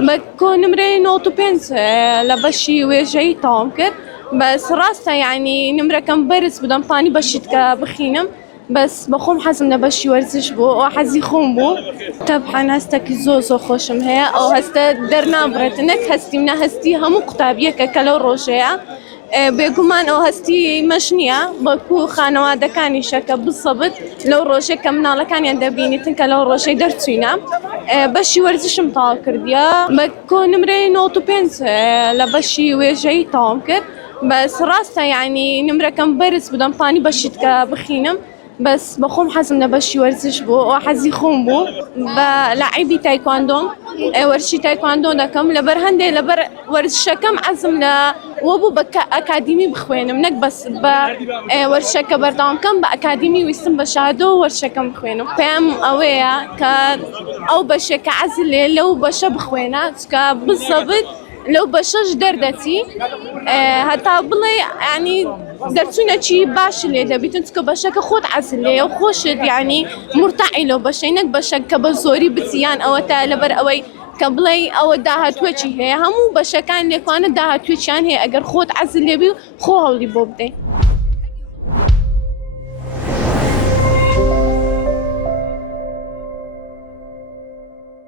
بكون نمرة نوتو بينس لبشي ويجي تام كر بس راستا يعني نمرة كم برس بدم طاني بشيت كبخينم بس بخوم حزم نبشي ورزش بو وحزي خوم بو طبعا هستا كزوزو خوشم هي او هستا درنا برتنك هستي منا هستي همو قطابية ككلو روشيا بيقومان او هستي مشنية بكو خانواده كاني شكا بالضبط لو روشي كمنا لكان يندبيني تنكا لو روشي درتوينا بشي ورزشم طاو كرديا بكون نمرة نوتو بينس لبشي ويجي تام كر بس راستا يعني نمرة كم برس بدم طاني بشيت كبخينم بس بخوم حزم نبشي ورزش بو وحزي خوم بو بلاعبي تايكواندو ورشي تايكواندو دكم لبر هندي لبر ورشة كم عزم ل وبو بك أكاديمي بخوينم نك بس ورشة كبردام كم بأكاديمي ويسم بشهدو ورشة كم بخوينم فهم أويا ك أو بشة كعزل لو بشة بخوينة كبالضبط لو بشش دردتي هتا بڵێ يعني دەرچوونە چی باش لێ دەبیتن چکە بەشەکە خۆت عەزل لێ و خۆشت یعنی مرتاحی لەو بەشەی نەک بەشەک کە بە زۆری بچیان ئەوەتە لەبەر ئەوەی کە بڵێ ئەوە داهاتوێکی هەیە هەموو بەشەکان لێکوانە داهاتوێکیان هەیە ئەگەر خۆت عەزل لێبی و خۆ هەوڵی بۆ بدەیت.